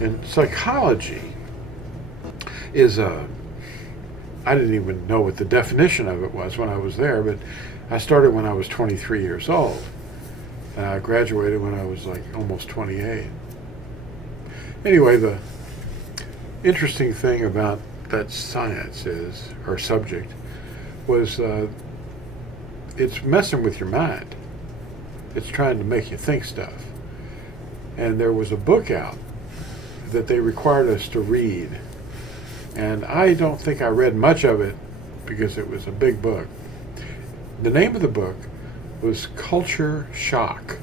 And psychology is I didn't even know what the definition of it was when I was there, but I started when I was 23 years old. And I graduated when I was like almost 28. Anyway, the interesting thing about that science is, or subject, was it's messing with your mind. It's trying to make you think stuff. And there was a book out that they required us to read. And I don't think I read much of it because it was a big book. The name of the book was Culture Shock.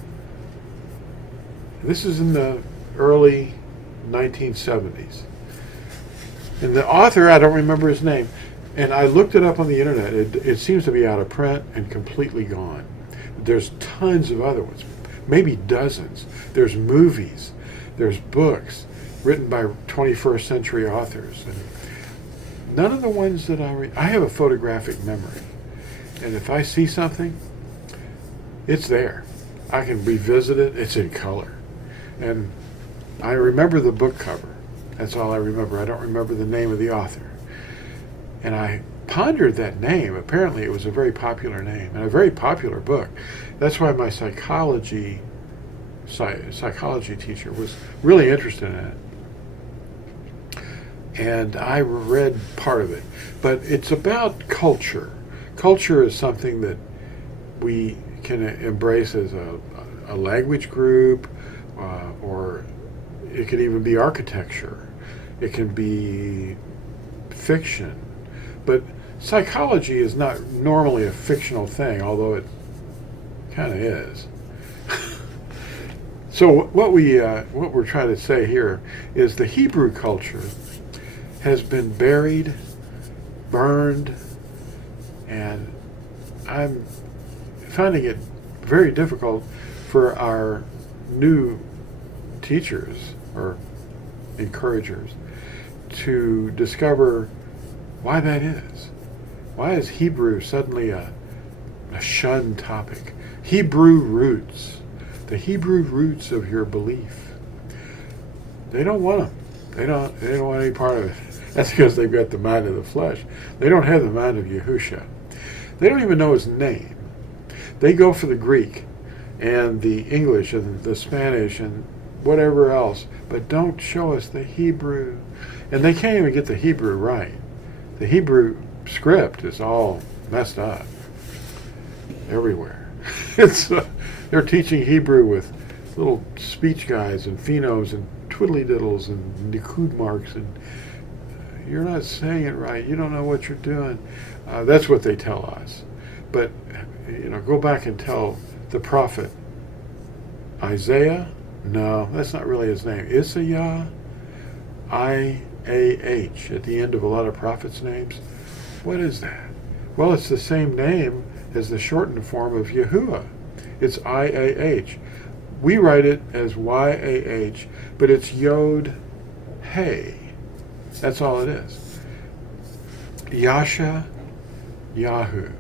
This is in the early 1970s. And the author, I don't remember his name, and I looked it up on the internet. It seems to be out of print and completely gone. There's tons of other ones, maybe dozens. There's movies, there's books written by 21st century authors. And none of the ones that I read, I have a photographic memory. And if I see something, it's there. I can revisit it. It's in color. And I remember the book cover. That's all I remember. I don't remember the name of the author. And I pondered that name. Apparently it was a very popular name and a very popular book. That's why my psychology teacher was really interested in it. And I read part of it. But it's about culture. Culture is something that we can embrace as a language group, or it could even be architecture. It can be fiction. But psychology is not normally a fictional thing, although it kind of is. So what we're trying to say here is the Hebrew culture has been buried, burned, and I'm finding it very difficult for our new teachers or encouragers to discover why that is. Why is Hebrew suddenly a shunned topic? Hebrew roots, the Hebrew roots of your belief. They don't want them. They don't want any part of it. That's because they've got the mind of the flesh. They don't have the mind of Yahusha. They don't even know his name. They go for the Greek and the English and the Spanish and whatever else, but don't show us the Hebrew. And they can't even get the Hebrew right. The Hebrew script is all messed up everywhere. They're teaching Hebrew with little speech guides and phonemes and twiddly diddles and nikud marks, and you're not saying it right. You don't know what you're doing. That's what they tell us. But go back and tell the prophet Isaiah. No, that's not really his name. Isaiah, I-A-H, at the end of a lot of prophets' names. What is that? Well, it's the same name as the shortened form of Yahuwah. It's I-A-H. We write it as Y-A-H, but it's Yod Hey. That's all it is. Yasha, Yahu.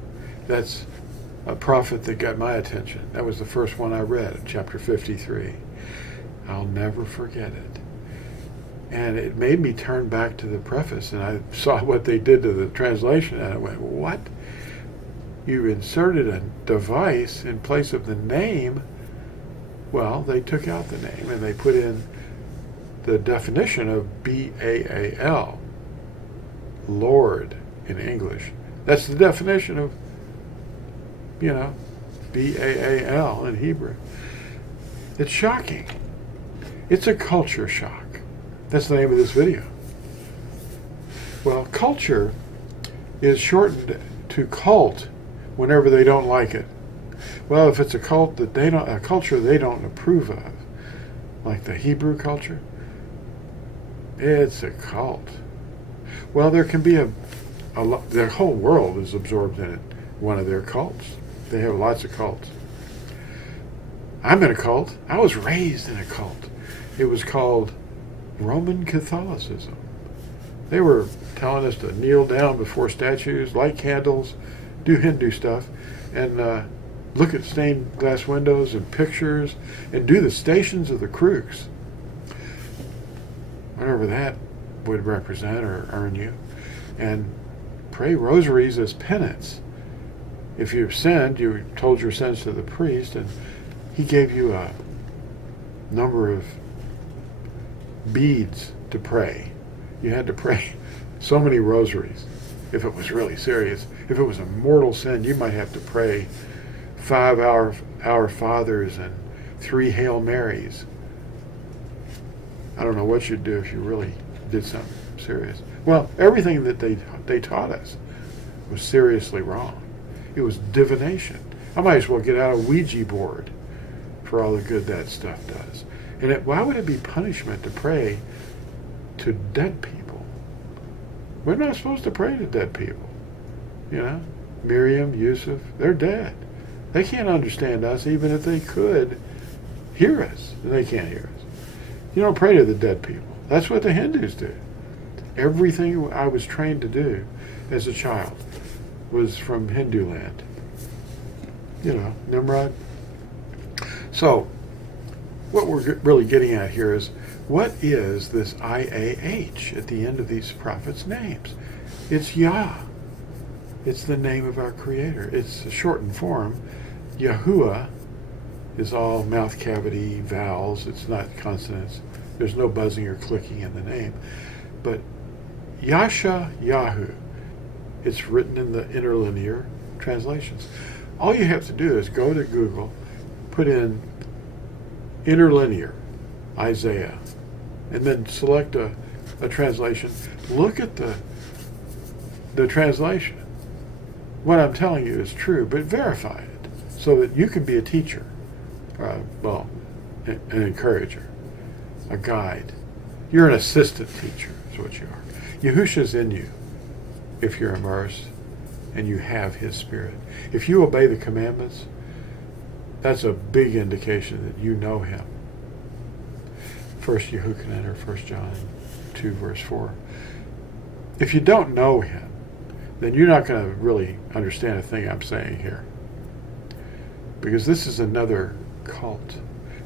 That's a prophet that got my attention. That was the first one I read, chapter 53. I'll never forget it. And it made me turn back to the preface, and I saw what they did to the translation, and I went, what? You inserted a device in place of the name. Well, they took out the name, and they put in the definition of B-A-A-L, Lord in English. That's the definition of, B-A-A-L in Hebrew. It's shocking. It's a culture shock. That's the name of this video. Well, culture is shortened to cult whenever they don't like it. Well, if it's a culture they don't approve of, like the Hebrew culture, it's a cult. Well, there can be their whole world is absorbed in it, one of their cults. They have lots of cults. I'm in a cult. I was raised in a cult. It was called Roman Catholicism. They were telling us to kneel down before statues, light candles, do Hindu stuff, and look at stained glass windows and pictures, and do the stations of the crux. whatever that would represent or earn you, and pray rosaries as penance. If you've sinned, you told your sins to the priest, and he gave you a number of beads to pray. You had to pray so many rosaries if it was really serious. If it was a mortal sin, you might have to pray 5 Our Fathers and 3 Hail Marys. I don't know what you'd do if you really did something serious. Well, everything that they taught us was seriously wrong. It was divination. I might as well get out a Ouija board for all the good that stuff does. And why would it be punishment to pray to dead people? We're not supposed to pray to dead people. You know, Miriam, Yusuf, they're dead. They can't understand us even if they could hear us. They can't hear us. You don't pray to the dead people. That's what the Hindus do. Everything I was trained to do as a child was from Hindu land. You know, Nimrod. So, what we're really getting at here is, what is this IAH at the end of these prophets' names? It's Yah. It's the name of our Creator. It's a shortened form. Yahuwah is all mouth cavity vowels. It's not consonants. There's no buzzing or clicking in the name. But Yasha Yahu, it's written in the interlinear translations. All you have to do is go to Google, put in interlinear Isaiah, and then select a translation. Look at the translation. What I'm telling you is true, but verify it so that you can be a teacher, an encourager, a guide. You're an assistant teacher, is what you are. Yahusha's in you if you're immersed and you have his spirit. If you obey the commandments, that's a big indication that you know him. First Yehukanan or 1 John 2 verse 4. If you don't know him, then you're not going to really understand a thing I'm saying here. Because this is another cult.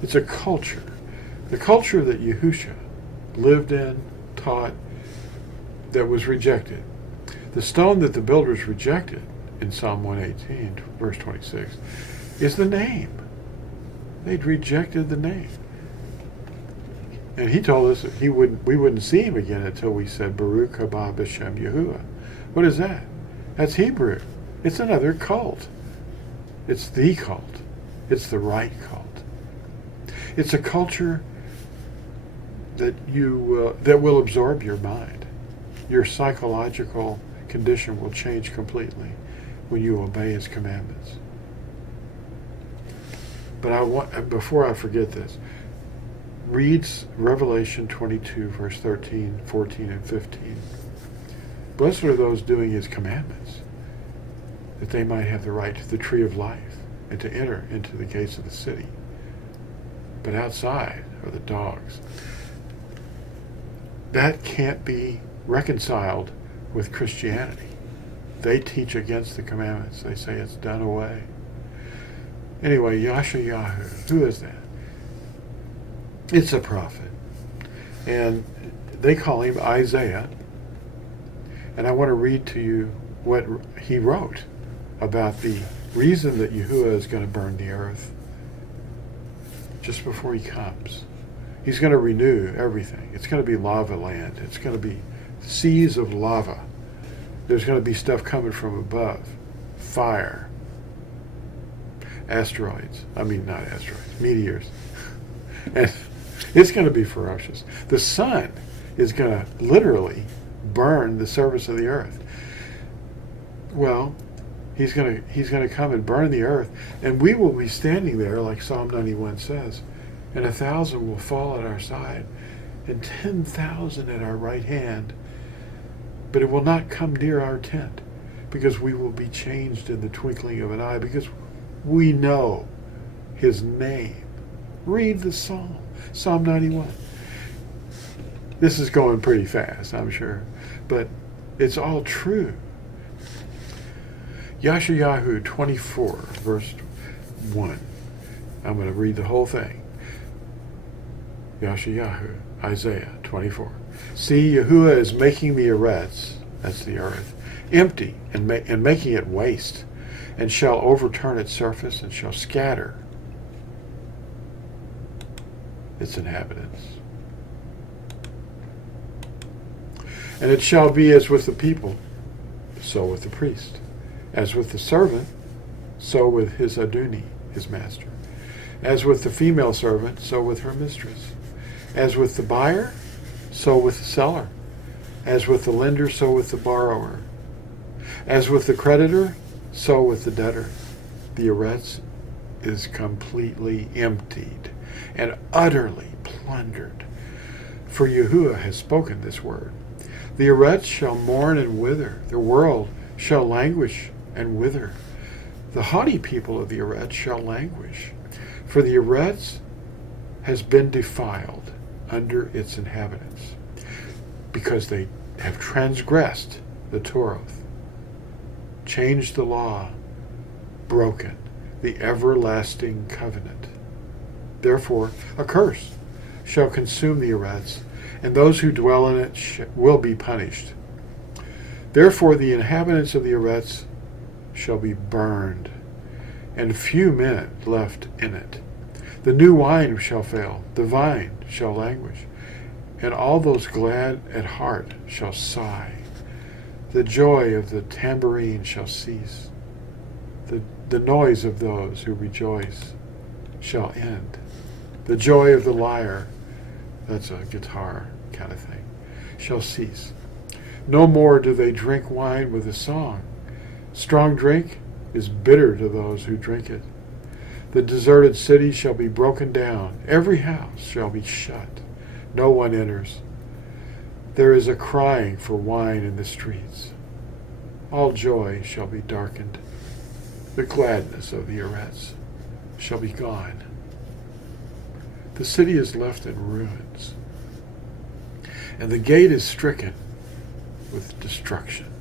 It's a culture. The culture that Yahusha lived in, taught, that was rejected. The stone that the builders rejected in Psalm 118, verse 26, is the name. They'd rejected the name. And he told us that we wouldn't see him again until we said, Baruch haba b'shem Yahuwah. What is that? That's Hebrew. It's another cult. It's the cult. It's the right cult. It's a culture that that will absorb your mind. Your psychological condition will change completely when you obey his commandments. But before I forget this, reads Revelation 22, verse 13, 14, and 15. Blessed are those doing his commandments, that they might have the right to the tree of life and to enter into the gates of the city. But outside are the dogs. That can't be reconciled with Christianity. They teach against the commandments. They say it's done away. Anyway, Yashayahu, who is that? It's a prophet. And they call him Isaiah. And I want to read to you what he wrote about the reason that Yahuwah is going to burn the earth just before he comes. He's going to renew everything. It's going to be lava land. It's going to be seas of lava. There's going to be stuff coming from above. Fire. Asteroids. I mean, not asteroids. Meteors. And it's going to be ferocious. The sun is going to literally burn the surface of the earth. Well, he's going to come and burn the earth, and we will be standing there, like Psalm 91 says, and 1,000 will fall at our side, and 10,000 at our right hand, but it will not come near our tent, because we will be changed in the twinkling of an eye, because we know his name. Read the Psalm, Psalm 91. This is going pretty fast, I'm sure, but it's all true. Yashayahu 24, verse 1. I'm going to read the whole thing. Yashayahu, Isaiah 24. See, Yahuwah is making the Eretz, that's the earth, empty and making it waste, and shall overturn its surface and shall scatter its inhabitants. And it shall be as with the people, so with the priest, as with the servant, so with his aduni, his master, as with the female servant, so with her mistress, as with the buyer, so with the seller, as with the lender, so with the borrower, as with the creditor, so with the debtor. The Eretz is completely emptied and utterly plundered, for Yahuwah has spoken this word. The Eretz shall mourn and wither, the world shall languish and wither. The haughty people of the Eretz shall languish, for the Eretz has been defiled under its inhabitants, because they have transgressed the Torah, changed the law, broken the everlasting covenant. Therefore, a curse shall consume the Eretz, and those who dwell in it will be punished. Therefore, the inhabitants of the Eretz shall be burned, and few men left in it. The new wine shall fail, the vine shall languish, and all those glad at heart shall sigh. The joy of the tambourine shall cease. The noise of those who rejoice shall end. The joy of the lyre, that's a guitar kind of thing, shall cease. No more do they drink wine with a song. Strong drink is bitter to those who drink it. The deserted city shall be broken down. Every house shall be shut. No one enters. There is a crying for wine in the streets. All joy shall be darkened. The gladness of the Eretz shall be gone. The city is left in ruins, and the gate is stricken with destruction.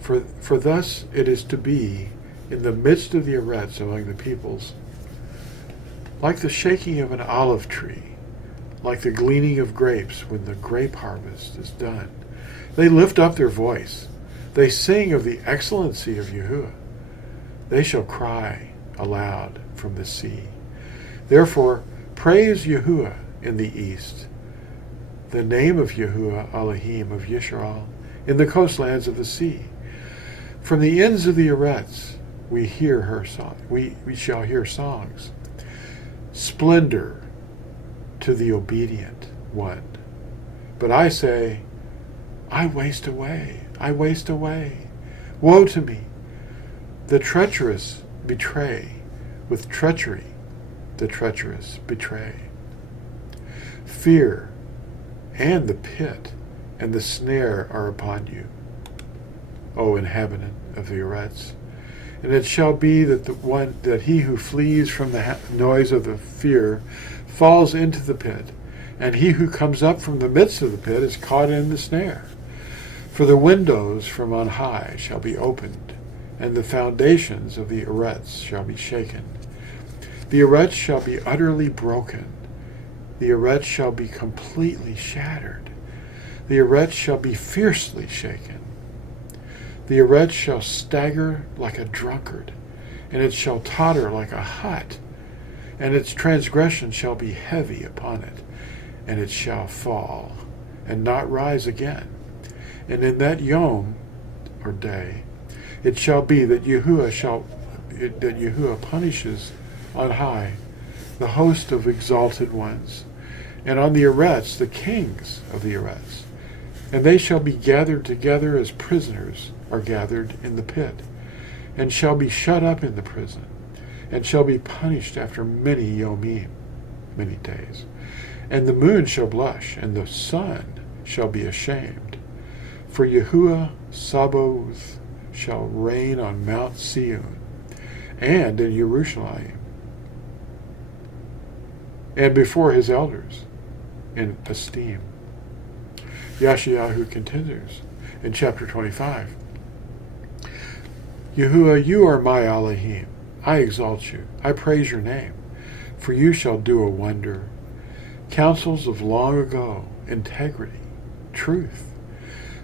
For thus it is to be in the midst of the Eretz among the peoples, like the shaking of an olive tree, like the gleaning of grapes when the grape harvest is done. They lift up their voice. They sing of the excellency of Yahuwah. They shall cry aloud from the sea. Therefore, praise Yahuwah in the east, the name of Yahuwah Elohim of Yisrael in the coastlands of the sea. From the ends of the Eretz we hear her song. We shall hear songs. Splendor to the obedient one. But I say, I waste away, I waste away. Woe to me! The treacherous betray, with treachery the treacherous betray. Fear and the pit and the snare are upon you, O inhabitant of the Eretz. And it shall be that he who flees from the noise of the fear falls into the pit, and he who comes up from the midst of the pit is caught in the snare. For the windows from on high shall be opened, and the foundations of the Eretz shall be shaken. The Eretz shall be utterly broken. The Eretz shall be completely shattered. The Eretz shall be fiercely shaken. The Eretz shall stagger like a drunkard, and it shall totter like a hut, and its transgression shall be heavy upon it, and it shall fall, and not rise again. And in that yom, or day, it shall be that Yahuwah punishes on high the host of exalted ones, and on the Eretz the kings of the Eretz. And they shall be gathered together as prisoners are gathered in the pit, and shall be shut up in the prison, and shall be punished after many yomim, many days. And the moon shall blush, and the sun shall be ashamed. For Yahuwah Sabaoth shall reign on Mount Sion, and in Jerusalem, and before his elders in esteem. Yashayahu continues in chapter 25. Yahuwah, you are my Elohim. I exalt you. I praise your name. For you shall do a wonder. counsels of long ago, integrity, truth.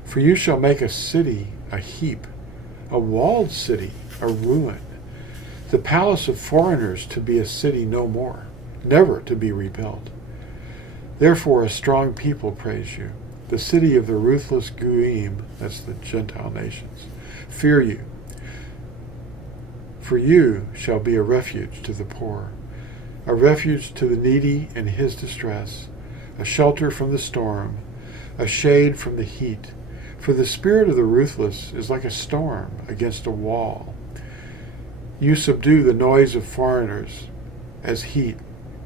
For you shall make a city a heap, a walled city a ruin, the palace of foreigners to be a city no more, never to be rebuilt. Therefore a strong people praise you, the city of the ruthless Goyim, that's the Gentile nations, fear you. For you shall be a refuge to the poor, a refuge to the needy in his distress, a shelter from the storm, a shade from the heat. For the spirit of the ruthless is like a storm against a wall. You subdue the noise of foreigners as heat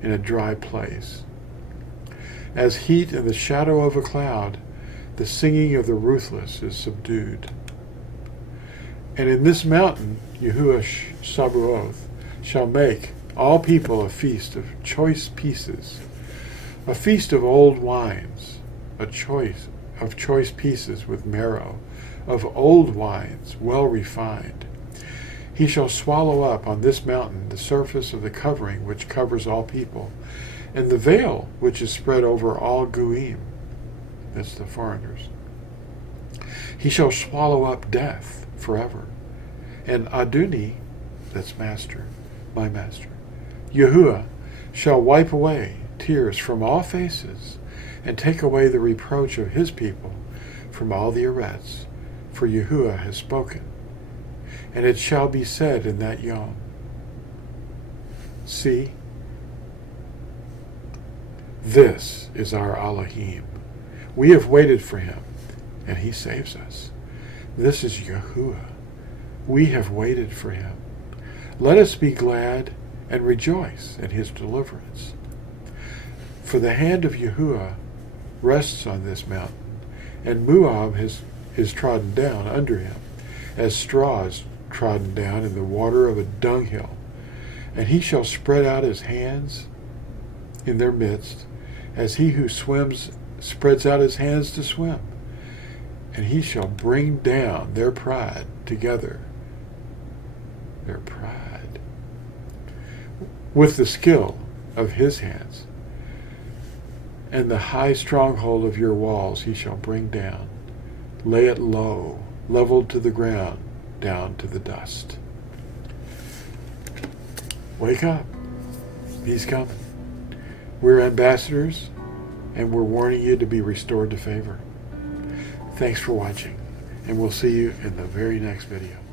in a dry place. As heat in the shadow of a cloud, the singing of the ruthless is subdued. And in this mountain, Yahuwah Sabaoth shall make all people a feast of choice pieces, a feast of old wines, a choice of choice pieces with marrow, of old wines well refined. He shall swallow up on this mountain the surface of the covering which covers all people, and the veil which is spread over all Goyim, that's the foreigners. He shall swallow up death forever, and Aduni, that's master, my master, Yahuwah, shall wipe away tears from all faces, and take away the reproach of his people from all the Eretz, for Yahuwah has spoken. And it shall be said in that Yom, see, this is our Elohim. We have waited for him, and he saves us. This is Yahuwah. We have waited for him. Let us be glad and rejoice in his deliverance. For the hand of Yahuwah rests on this mountain, and Moab is trodden down under him, as straw is trodden down in the water of a dunghill. And he shall spread out his hands in their midst, as he who swims spreads out his hands to swim. And he shall bring down their pride together, their pride, with the skill of his hands. And the high stronghold of your walls he shall bring down, lay it low, leveled to the ground, down to the dust. Wake up. He's coming. We're ambassadors, and we're warning you to be restored to favor. Thanks for watching, and we'll see you in the very next video.